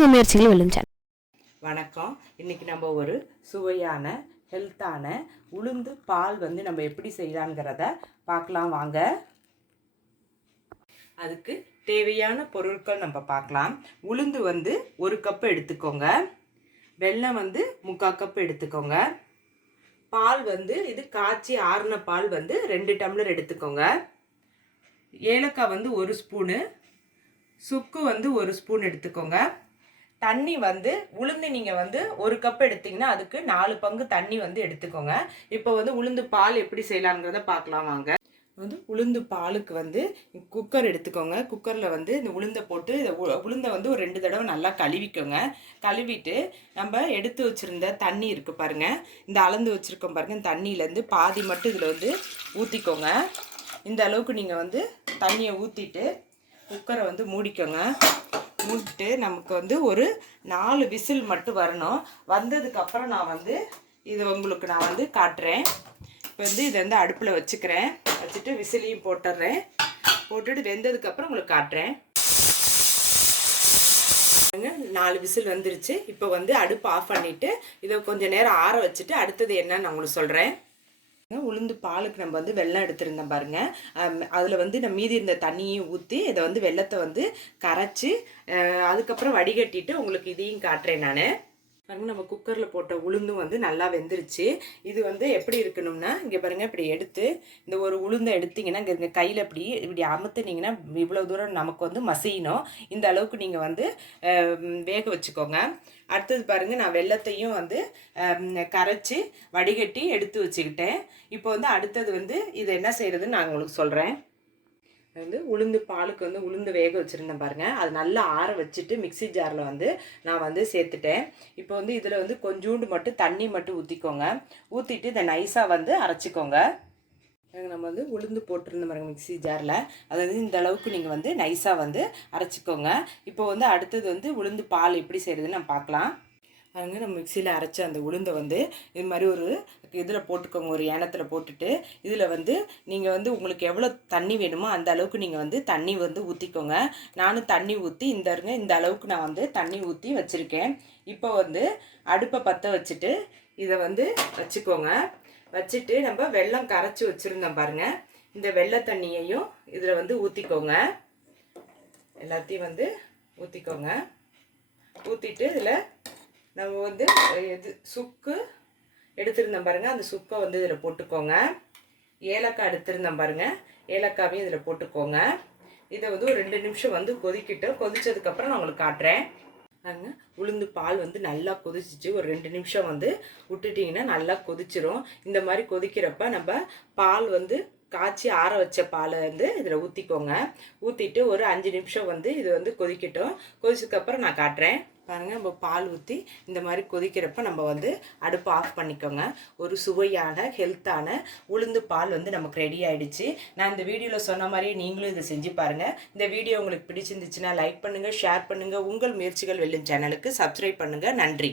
உங்கள் முயற்சிகள் வெல்லும் சேனல் வணக்கம். இன்னைக்கு நம்ம ஒரு சுவையான ஹெல்த்தான உளுந்து பால் வந்து நம்ம எப்படி செய்யலாங்கிறத பார்க்கலாம். வாங்க. அதுக்கு தேவையான பொருட்கள் நம்ம பார்க்கலாம். உளுந்து வந்து ஒரு கப் எடுத்துக்கோங்க. வெல்லம் வந்து முக்கால் கப் எடுத்துக்கோங்க. பால் வந்து இது காய்ச்சி ஆறுன பால் வந்து ரெண்டு டம்ளர் எடுத்துக்கோங்க. ஏலக்காய் வந்து ஒரு ஸ்பூனு சுக்கு வந்து ஒரு ஸ்பூன் எடுத்துக்கோங்க. தண்ணி வந்து உளுந்து நீங்கள் வந்து ஒரு கப் எடுத்தீங்கன்னா அதுக்கு நாலு பங்கு தண்ணி வந்து எடுத்துக்கோங்க. இப்போ வந்து உளுந்து பால் எப்படி செய்யலாங்கிறத பார்க்கலாம் வாங்க. வந்து உளுந்து பாலுக்கு வந்து குக்கர் எடுத்துக்கோங்க. குக்கரில் வந்து இந்த உளுந்தை போட்டு இதை உ- உளுந்தை வந்து ஒரு ரெண்டு தடவை நல்லா கழுவிக்கோங்க. கழுவிட்டு நம்ம எடுத்து வச்சுருந்த தண்ணி இருக்குது பாருங்க. இந்த அளந்து வச்சுருக்கோம் பாருங்கள் இந்த தண்ணியிலேருந்து பாதி மட்டும் இதில் வந்து ஊற்றிக்கோங்க இந்த அளவுக்கு நீங்கள் வந்து தண்ணியை ஊற்றிட்டு குக்கரை வந்து மூடிக்கோங்க. மூடிட்டு நமக்கு வந்து ஒரு நாலு விசில் மட்டும் வரணும். வந்ததுக்கப்புறம் நான் வந்து இது உங்களுக்கு நான் வந்து காட்டுறேன். இப்போ வந்து இதை வந்து அடுப்பில் வச்சுக்கிறேன். வச்சுட்டு விசிலையும் போட்டுடுறேன் போட்டுட்டு வெந்ததுக்கப்புறம் உங்களுக்கு காட்டுறேன். நாலு விசில் வந்துருச்சு. இப்போ வந்து அடுப்பு ஆஃப் பண்ணிவிட்டு இதை கொஞ்சம் நேரம் ஆற வச்சுட்டு அடுத்தது என்னன்னு நான் உங்களுக்கு சொல்கிறேன் உளுந்து பாலுக்கு நம்ம வந்து வெள்ளம் எடுத்திருந்தோம் பாருங்க. அதில் வந்து நம்ம மீதி இருந்த தண்ணியும் ஊற்றி இதை வந்து வெள்ளத்தை வந்து கரைச்சி அதுக்கப்புறம் வடிகட்டிட்டு உங்களுக்கு இதையும் காட்டுறேன் நான். பாருங்கள் நம்ம குக்கரில் போட்ட உளுந்தும் வந்து நல்லா வெந்துருச்சு. இது வந்து எப்படி இருக்கணும்னா இங்கே பாருங்க இப்படி எடுத்து இந்த ஒரு உளுந்தை எடுத்தீங்கன்னா இங்கே இங்கே கையில் இப்படி இப்படி அமுத்துனீங்கன்னா இவ்வளோ தூரம் நமக்கு வந்து மசியணும். இந்த அளவுக்கு நீங்கள் வந்து வேக வச்சுக்கோங்க. அடுத்தது பாருங்கள் நான் வெள்ளத்தையும் வந்து கரைச்சி வடிகட்டி எடுத்து வச்சுக்கிட்டேன். இப்போ வந்து அடுத்தது வந்து இதை என்ன செய்கிறதுன்னு நான் உங்களுக்கு சொல்கிறேன் வந்து உளுந்து பாலுக்கு வந்து உளுந்து வேக வச்சுருந்தேன் பாருங்கள் அது நல்லா ஆற வச்சுட்டு மிக்ஸி ஜாரில் வந்து நான் வந்து சேர்த்துட்டேன். இப்போ வந்து இதில் வந்து கொஞ்சோண்டு மட்டும் தண்ணி மட்டும் ஊற்றிக்கோங்க ஊற்றிட்டு இதை நைஸாக வந்து அரைச்சிக்கோங்க. நம்ம வந்து உளுந்து போட்டிருந்த பாருங்க மிக்ஸி ஜாரில். அதை வந்து இந்த அளவுக்கு நீங்கள் வந்து நைஸாக வந்து அரைச்சிக்கோங்க. இப்போ வந்து அடுத்தது வந்து உளுந்து பால் எப்படி செய்கிறதுன்னு நம்ம பார்க்கலாம். பாருங்க நம்ம மிக்சியில் அரைச்ச அந்த உளுந்தை வந்து இது மாதிரி ஒரு இதில் போட்டுக்கோங்க ஒரு ஏனத்தில் போட்டுட்டு. இதில் வந்து நீங்கள் வந்து உங்களுக்கு எவ்வளோ தண்ணி வேணுமோ அந்த அளவுக்கு நீங்கள் வந்து தண்ணி வந்து ஊற்றிக்கோங்க நானும் தண்ணி ஊற்றி இந்த இருங்க இந்த அளவுக்கு நான் வந்து தண்ணி ஊற்றி வச்சுருக்கேன். இப்போ வந்து அடுப்பை பற்ற வச்சுட்டு இதை வந்து வச்சுக்கோங்க. வச்சுட்டு நம்ம வெள்ளம் கரைச்சி வச்சுருந்தோம் பாருங்கள் இந்த வெள்ளை தண்ணியையும் இதில் வந்து ஊற்றிக்கோங்க எல்லாத்தையும் வந்து ஊற்றிக்கோங்க ஊற்றிட்டு இதில் நம்ம வந்து இது சுக்கு எடுத்திருந்தோம் பாருங்கள் அந்த சுக்கை வந்து இதில் போட்டுக்கோங்க. ஏலக்காய் எடுத்திருந்தோம் பாருங்க. ஏலக்காவையும் இதில் போட்டுக்கோங்க. இதை வந்து ஒரு ரெண்டு நிமிஷம் வந்து கொதிக்கிட்டோம் கொதித்ததுக்கப்புறம் நான் உங்களுக்கு காட்டுறேன். பாருங்க. உளுந்து பால் வந்து நல்லா கொதிச்சிச்சு. ஒரு ரெண்டு நிமிஷம் வந்து விட்டுட்டிங்கன்னா நல்லா கொதிச்சிரும். இந்த மாதிரி கொதிக்கிறப்ப நம்ம பால் வந்து காய்ச்சி ஆற வச்ச பாலை வந்து இதில் ஊற்றிக்கோங்க ஊற்றிட்டு ஒரு அஞ்சு நிமிஷம் வந்து இது வந்து கொதிக்கட்டும். கொதிச்சதுக்கப்புறம் நான் காட்டுறேன். பாருங்கள் நம்ம பால் ஊற்றி இந்த மாதிரி கொதிக்கிறப்ப நம்ம வந்து அடுப்பு ஆஃப் பண்ணிக்கோங்க. ஒரு சுவையான ஹெல்த்தான உளுந்து பால் வந்து நமக்கு ரெடி ஆகிடுச்சு நான் இந்த வீடியோவில் சொன்ன மாதிரியே நீங்களும் இதை செஞ்சு பாருங்கள் இந்த வீடியோ உங்களுக்கு பிடிச்சிருந்துச்சுன்னா லைக் பண்ணுங்கள் ஷேர் பண்ணுங்கள் உங்கள் முயற்சிகள் வெல்லும் சேனலுக்கு சப்ஸ்கிரைப் பண்ணுங்கள் நன்றி.